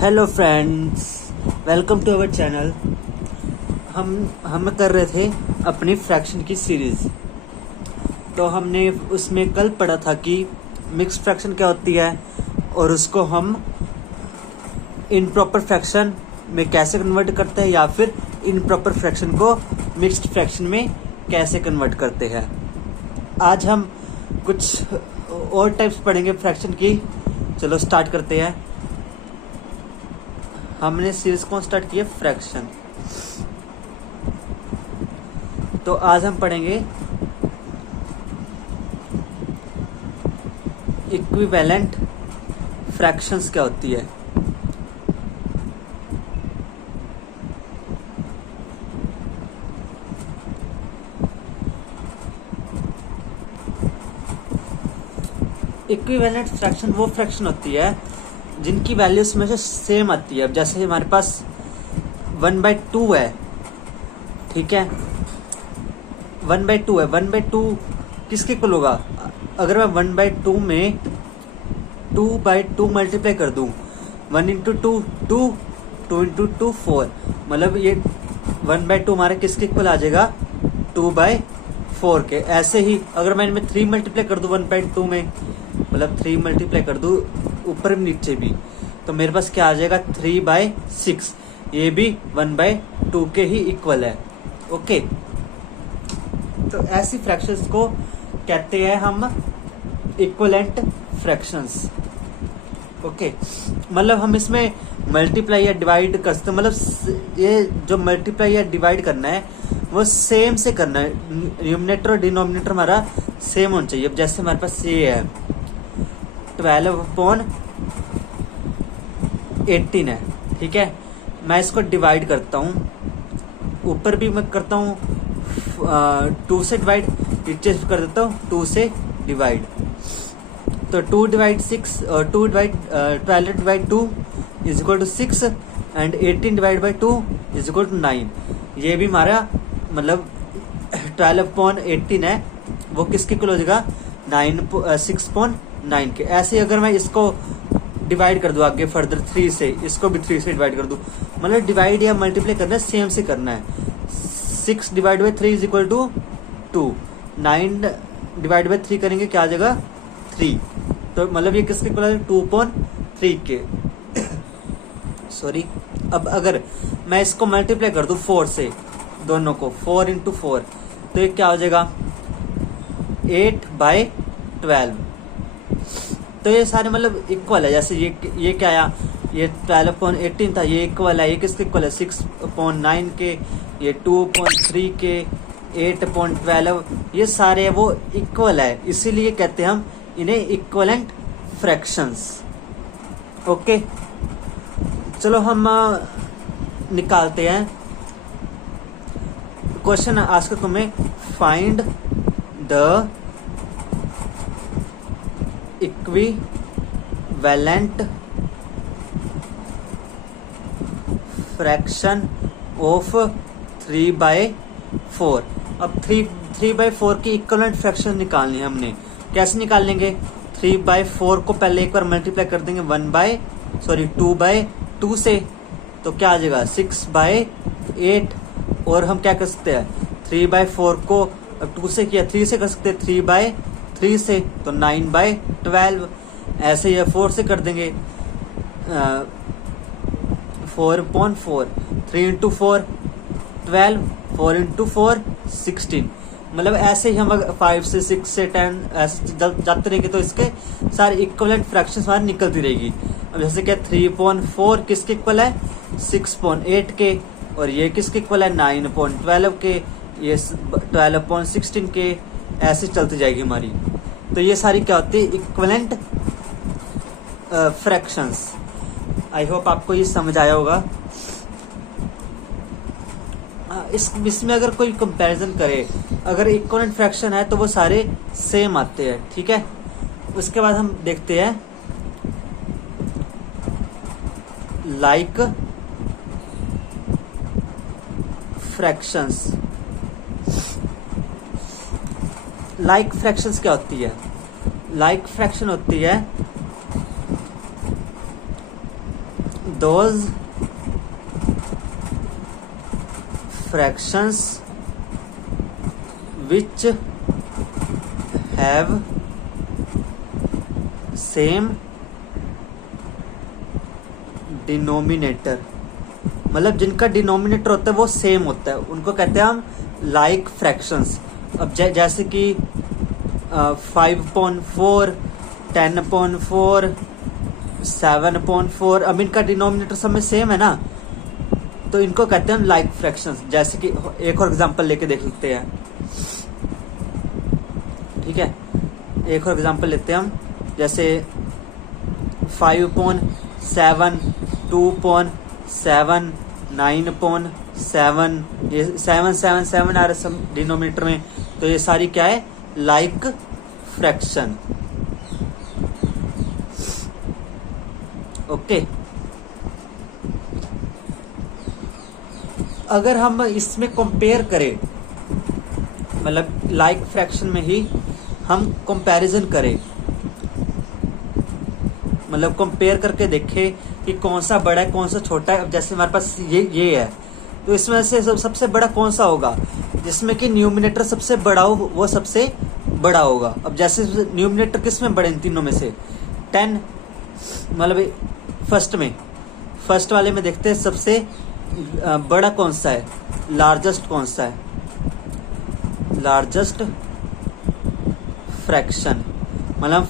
Hello friends, welcome to our channel. हम कर रहे थे अपनी फ्रैक्शन की सीरीज़। तो हमने उसमें कल पढ़ा था कि मिक्स्ड फ्रैक्शन क्या होती है और उसको हम इनप्रॉपर फ्रैक्शन में कैसे कन्वर्ट करते हैं या फिर इनप्रॉपर फ्रैक्शन को मिक्स्ड फ्रैक्शन में कैसे कन्वर्ट करते हैं। आज हम कुछ और टाइप्स पढ़ेंगे फ्रैक्शन की। चलो स्टार्ट करते हैं। हमने सीरीज कौन स्टार्ट किया? फ्रैक्शन। तो आज हम पढ़ेंगे इक्विवेलेंट फ्रैक्शंस क्या होती है। इक्विवेलेंट फ्रैक्शन वो फ्रैक्शन होती है जिनकी वैल्यूज में से सेम आती है। अब जैसे हमारे पास 1/2 है, ठीक है, 1/2 है। 1/2 किसके इक्वल होगा? अगर मैं 1/2 में 2/2 मल्टीप्लाई कर दूं, 1 इंटू 2 2, 2 इंटू 2 4, मतलब ये 1/2 हमारे किसके इक्वल आ जाएगा? 2/4 के। ऐसे ही अगर मैं इनमें 3 मल्टीप्लाई कर दूं 1/2 में, मतलब 3 मल्टीप्लाई कर दूं ऊपर भी नीचे भी, तो मेरे पास क्या आ जाएगा? 3/6। ये भी 1/2 के ही इक्वल है। ओके, तो ऐसी फ्रैक्शंस को कहते हैं हम इक्विवेलेंट फ्रैक्शंस। ओके, मतलब हम इसमें मल्टीप्लाई या डिवाइड कर सकते हैं। मतलब ये जो मल्टीप्लाई या डिवाइड करना है वो सेम से करना है। न्यूमरेटर और डिनोमिनेटर हमारा सेम होना चाहिए। अब जैसे हमारे पास ये है 12/18 है, ठीक है। मैं इसको डिवाइड करता हूँ, ऊपर भी मैं करता हूँ 2 से डिवाइड, नीचे कर देता हूँ 2 से डिवाइड। तो 12/2 is equal to 6 and 18/2 is equal to 9। ये भी हमारा मतलब 12/18 है, वो किसके इक्वल हो जाएगा? 6/9 के। ऐसे ही अगर मैं इसको डिवाइड कर दूं आगे फर्दर 3 से, इसको भी 3 से डिवाइड कर दूं, मतलब डिवाइड या मल्टीप्लाई करना है सेम से करना है। 6/3 इज इक्वल टू 2, 9/3 करेंगे क्या आ जाएगा? 3। तो मतलब ये किसके इक्वल है? 2/3 के। सॉरी। अब अगर मैं इसको मल्टीप्लाई कर दूं 4 से, दोनों को 4 इंटू 4, तो ये क्या हो जाएगा? 8/12। तो ये सारे मतलब इक्वल है। जैसे ये क्या आया? ये 12/18 था, ये इक्वल है। ये किसके इक्वल है? 6/9 के, ये 2/3 के, 8/12, ये सारे वो इक्वल है। इसीलिए कहते हैं हम इन्हें इक्विवेलेंट फ्रैक्शंस। ओके, चलो हम निकालते हैं। क्वेश्चन आस्क तुम्हें find the equivalent fraction of 3/4। अब 3/4 की इक्विवेलेंट फ्रैक्शन निकालनी है हमने। कैसे निकाल लेंगे? 3/4 को पहले एक बार मल्टीप्लाई कर देंगे 2/2 से, तो क्या आ जाएगा? 6/8। और हम क्या कर सकते हैं? 3/4 को अब 2 से किया, 3 से कर सकते हैं, 3/3 से, तो 9/12। ऐसे ही 4 से कर देंगे 4/4, 3 इंटू 4 12, 4 इंटू 4 16। मतलब ऐसे ही हम 5 से 6 से 10 ऐसे जाते रहेंगे तो इसके सारे इक्विवेलेंट फ्रैक्शंस हमारी निकलती रहेगी। अब जैसे क्या 3/4 किसके इक्वल है? 6/8 के। और ये किसके इक्वल है? 9/12 के। ये 12/16 के। ऐसे चलती जाएगी हमारी। तो ये सारी क्या होती है? Equivalent fractions. आई होप आपको ये समझ आया होगा। इसमें अगर कोई कंपैरिजन करे, अगर इक्विवेलेंट फ्रैक्शन है तो वो सारे सेम आते हैं, ठीक है। उसके बाद हम देखते हैं लाइक फ्रैक्शंस। लाइक फ्रैक्शंस क्या होती है? लाइक फ्रैक्शन होती है those fractions which have same denominator, मतलब जिनका डिनोमिनेटर होता है वो सेम होता है, उनको कहते हैं हम लाइक फ्रैक्शंस। अब जैसे कि 5.4, 10.4, 7.4, अब इनका डिनोमिनेटर सब में सेम है ना, तो इनको कहते हैं हम लाइक फ्रैक्शंस। जैसे कि एक और एग्जांपल लेके देख लेते हैं, ठीक है। एक और एग्जांपल लेते हैं हम, जैसे 5.7, 2.7, 9.7, ये 7 आ रहा है सब डिनोमिनेटर में, तो ये सारी क्या है, लाइक फ्रैक्शन। ओके, अगर हम इसमें कंपेयर करें, मतलब लाइक फ्रैक्शन में ही हम कंपैरिजन करें, मतलब कंपेयर करके देखें कि कौन सा बड़ा है कौन सा छोटा है। अब जैसे हमारे पास ये है, तो इसमें से सबसे बड़ा कौन सा होगा, जिसमें कि न्यूमिनेटर सबसे बड़ा हो वो सबसे बड़ा होगा। अब जैसे न्यूमिनेटर किस में बड़े, इन तीनों में से 10, मतलब फर्स्ट वाले में देखते हैं सबसे बड़ा कौन सा है, लार्जेस्ट कौन सा है, लार्जेस्ट फ्रैक्शन, मतलब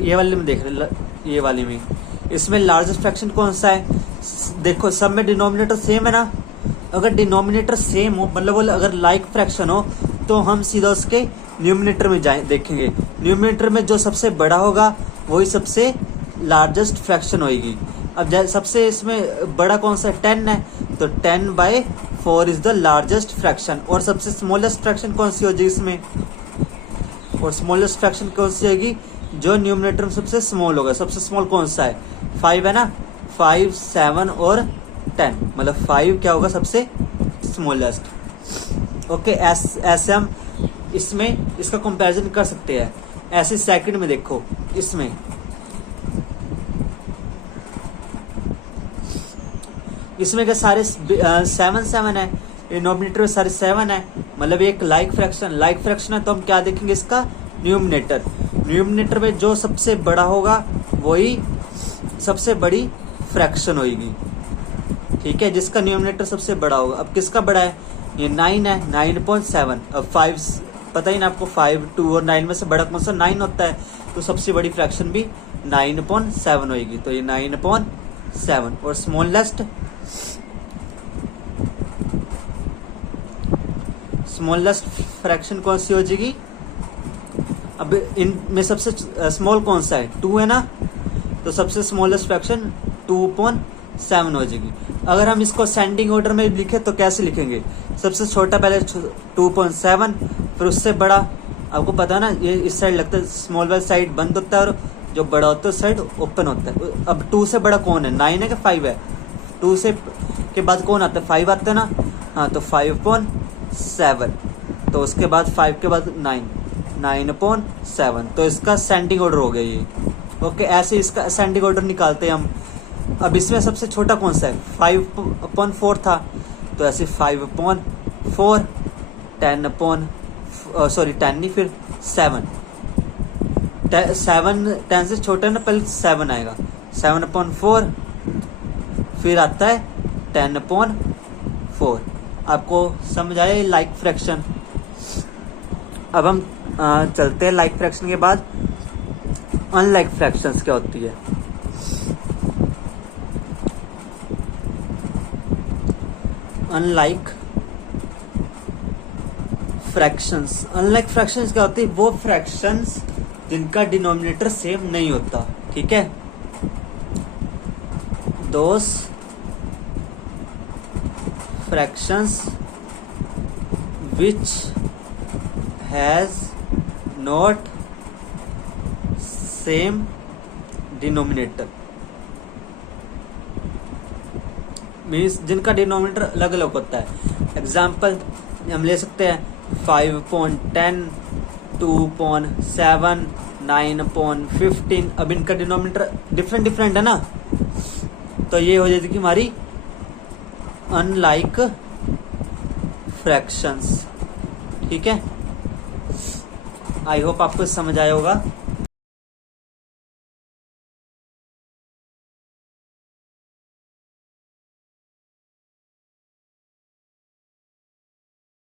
ये वाले में देख रहे, ये वाले में, इसमें लार्जेस्ट फ्रैक्शन कौन सा है। देखो सब में डिनोमिनेटर सेम है ना, अगर डिनोमिनेटर सेम हो, मतलब वो अगर लाइक फ्रैक्शन हो, तो हम सीधा उसके न्यूमिनेटर में जाए देखेंगे, न्यूमिनेटर में जो सबसे बड़ा होगा वही सबसे लार्जेस्ट फ्रैक्शन होगी। अब सबसे इसमें बड़ा कौन सा है, 10 है, तो 10/4 इज द लार्जेस्ट फ्रैक्शन। और सबसे स्मॉलेस्ट फ्रैक्शन कौन सी हो जाएगी इसमें, और स्मॉलेस्ट फ्रैक्शन कौन सी होगी, जो न्यूमिनेटर में सबसे स्मॉल होगा। सबसे स्मॉल कौन सा है, 5 है ना, 5, 7 और 10, मतलब 5 क्या होगा सबसे स्मॉलेस्ट। ओके, ऐसे हम इसमें इसका कंपैरिजन कर सकते हैं। ऐसे सेकंड में देखो, इसमें क्या सारे 7 है, डिनोमिनेटर में सारे 7 है, मतलब एक लाइक फ्रैक्शन है, तो हम क्या देखेंगे, इसका न्यूमिनेटर में जो सबसे बड़ा होगा वही सबसे बड़ी फ्रैक्शन होगी, ठीक है, जिसका न्यूमिनेटर सबसे बड़ा होगा। अब किसका बड़ा है, ये 9 है, 9.7। अब 5 पता ही ना आपको, 5, 2 और 9 में से बड़ा कौन सा, 9 होता है, तो सबसे बड़ी फ्रैक्शन भी 9.7 होगी, तो ये 9.7। और स्मॉलेस्ट फ्रैक्शन कौन सी हो जाएगी, अब इनमें सबसे स्मॉल कौन सा है, 2 है ना, तो सबसे स्मॉलेस्ट फ्रैक्शन 2.7 हो जाएगी। अगर हम इसको सेंडिंग ऑर्डर में लिखे तो कैसे लिखेंगे, सबसे छोटा पहले 2.7, फिर उससे बड़ा, आपको पता है ना, ये इस साइड लगता है, स्मॉल वाली साइड बंद होता है और जो बड़ा होता है उस साइड ओपन होता है। अब 2 से बड़ा कौन है, 9 है कि 5 है, 2 से के बाद कौन आता है, 5 आता है ना, हाँ, तो 5.7, तो उसके बाद 5 के बाद 9.7, तो इसका सेंडिंग ऑर्डर हो गया ये। ओके, ऐसे इसका सेंडिंग ऑर्डर निकालते हैं हम। अब इसमें सबसे छोटा कौन सा है, 5.4 था, तो ऐसे 5.4, 10 नहीं, फिर 7, 10 से छोटा है ना, पहले 7 आएगा, 7.4, फिर आता है 10.4। आपको समझ आया लाइक फ्रैक्शन। अब हम चलते हैं लाइक फ्रैक्शन के बाद अनलाइक फ्रैक्शंस क्या होती है। अनलाइक फ्रैक्शंस क्या होती है, वो फ्रैक्शंस जिनका डिनोमिनेटर सेम नहीं होता, ठीक है, दोस fractions which has not same denominator, means जिनका डिनोमिनेटर अलग अलग होता है। एग्जाम्पल हम ले सकते हैं 5.10, 2.7, 9.15। अब इनका डिनोमिनेटर डिफरेंट है ना, तो ये हो जाती कि हमारी अनलाइक फ्रैक्शंस। ठीक है, आई होप आपको समझ आया होगा।